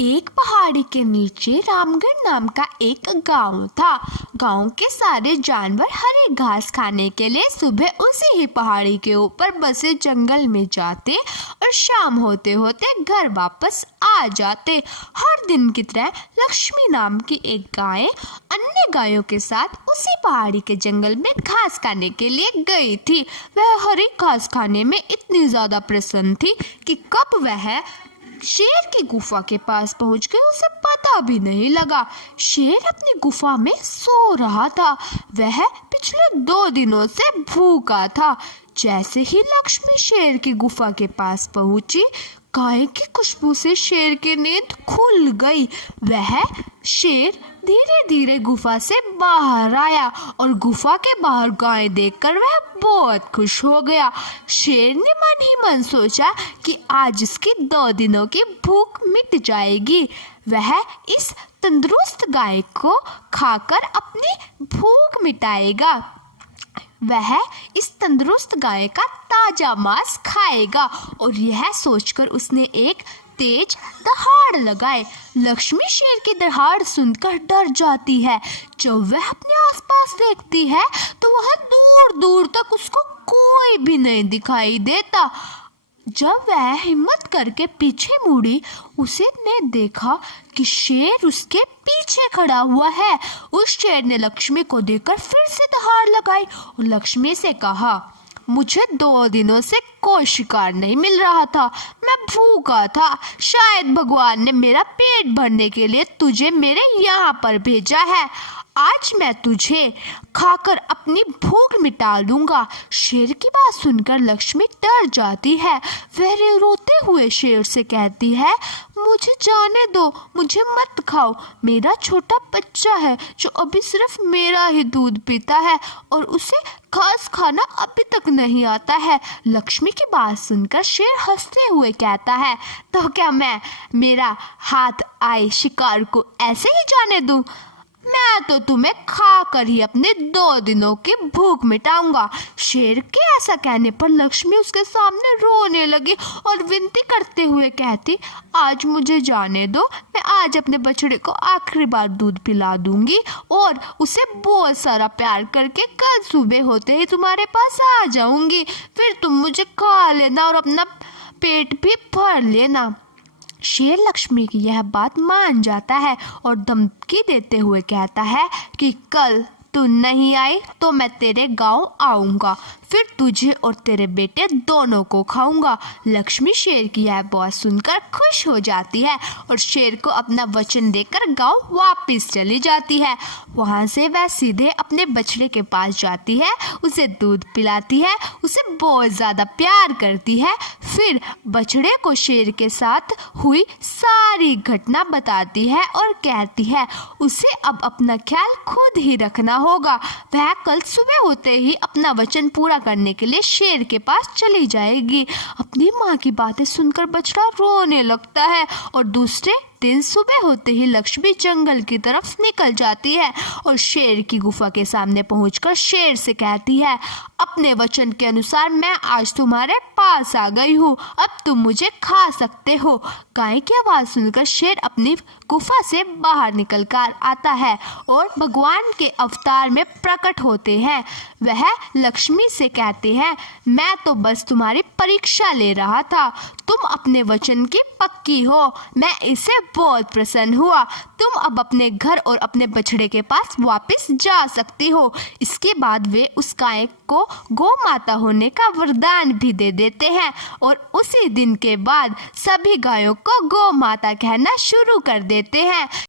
एक पहाड़ी के नीचे रामगढ़ नाम का एक गांव था। गांव के सारे जानवर हरी घास खाने के लिए सुबह उसी ही पहाड़ी के ऊपर बसे जंगल में जाते और शाम होते होते घर वापस आ जाते। हर दिन की तरह लक्ष्मी नाम की एक गाय अन्य गायों के साथ उसी पहाड़ी के जंगल में घास खाने के लिए गई थी। वह हरी घास खाने में इतनी ज्यादा प्रसन्न थी कि कब वह शेर की गुफा के पास पहुंच गई उसे पता भी नहीं लगा। शेर अपनी गुफा में सो रहा था। वह पिछले 2 दिनों से भूखा था। जैसे ही लक्ष्मी शेर की गुफा के पास पहुंची, गाय की खुशबू से शेर की नींद खुल गई। वह शेर धीरे धीरे गुफा से बाहर आया और गुफा के बाहर गाय देखकर वह बहुत खुश हो गया। शेर ने मन ही मन सोचा कि आज इसकी 2 दिनों की भूख मिट जाएगी। वह इस तंदुरुस्त गाय को खाकर अपनी भूख मिटाएगा। वह इस तंदुरुस्त गाय का ताजा मांस खाएगा और यह सोचकर उसने एक तेज दहाड़ लगाए। लक्ष्मी शेर की दहाड़ सुनकर डर जाती है। जब वह अपने आसपास देखती है तो वह दूर दूर तक उसको कोई भी नहीं दिखाई देता। जब वह हिम्मत करके पीछे मुड़ी, उसे ने देखा कि शेर उसके पीछे खड़ा हुआ है। उस शेर ने लक्ष्मी को देखकर फिर से दहाड़ लगाई और लक्ष्मी से कहा, मुझे 2 दिनों से कोई शिकार नहीं मिल रहा था। मैं भूखा था। शायद भगवान ने मेरा पेट भरने के लिए तुझे मेरे यहाँ पर भेजा है। आज मैं तुझे खाकर अपनी भूख मिटा दूंगा। शेर की बात सुनकर लक्ष्मी डर जाती है। वह रोते हुए शेर से कहती है, मुझे जाने दो, मुझे मत खाओ। मेरा छोटा बच्चा है जो अभी सिर्फ मेरा ही दूध पीता है और उसे घास खाना अभी तक नहीं आता है। लक्ष्मी की बात सुनकर शेर हंसते हुए कहता है, तो क्या मैं मेरा हाथ आए शिकार को ऐसे ही जाने दूं? मैं तो तुम्हें खा कर ही अपने 2 दिनों की भूख मिटाऊंगा। शेर के ऐसा कहने पर लक्ष्मी उसके सामने रोने लगी और विनती करते हुए कहती, आज मुझे जाने दो। मैं आज अपने बछड़े को आखिरी बार दूध पिला दूंगी और उसे बहुत सारा प्यार करके कल सुबह होते ही तुम्हारे पास आ जाऊंगी। फिर तुम मुझे खा लेना और अपना पेट भी भर लेना। शेर लक्ष्मी की यह बात मान जाता है और धमकी देते हुए कहता है कि कल तू नहीं आई तो मैं तेरे गांव आऊंगा, फिर तुझे और तेरे बेटे दोनों को खाऊंगा। लक्ष्मी शेर की यह बात सुनकर खुश हो जाती है और शेर को अपना वचन देकर गांव वापस चली जाती है। वहां से वह सीधे अपने बछड़े के पास जाती है, उसे दूध पिलाती है, उसे बहुत ज़्यादा प्यार करती है। फिर बछड़े को शेर के साथ हुई सारी घटना बताती है और कहती है उसे अब अपना ख्याल खुद ही रखना होगा। वह कल सुबह होते ही अपना वचन पूरा करने के लिए शेर के पास चली जाएगी। अपनी माँ की बातें सुनकर बछड़ा रोने लगता है और दूसरे दिन सुबह होते ही लक्ष्मी जंगल की तरफ निकल जाती है और शेर की गुफा के सामने पहुंचकर शेर से कहती है, अपने वचन के अनुसार मैं आज तुम्हारे पास आ गई हूँ, अब तुम मुझे खा सकते हो। गाय की आवाज़ सुनकर शेर अपनी गुफा से बाहर निकलकर आता है और भगवान के अवतार में प्रकट होते हैं। वह लक्ष्मी से कहते हैं, मैं तो बस तुम्हारी परीक्षा ले रहा था। तुम अपने वचन की पक्की हो। मैं इससे बहुत प्रसन्न हुआ। तुम अब अपने घर और अपने बछड़े के पास वापस जा सकती हो। इसके बाद वे उस गाय को गौ माता होने का वरदान भी दे देते हैं और उसी दिन के बाद सभी गायों को गौ माता कहना शुरू कर देते हैं।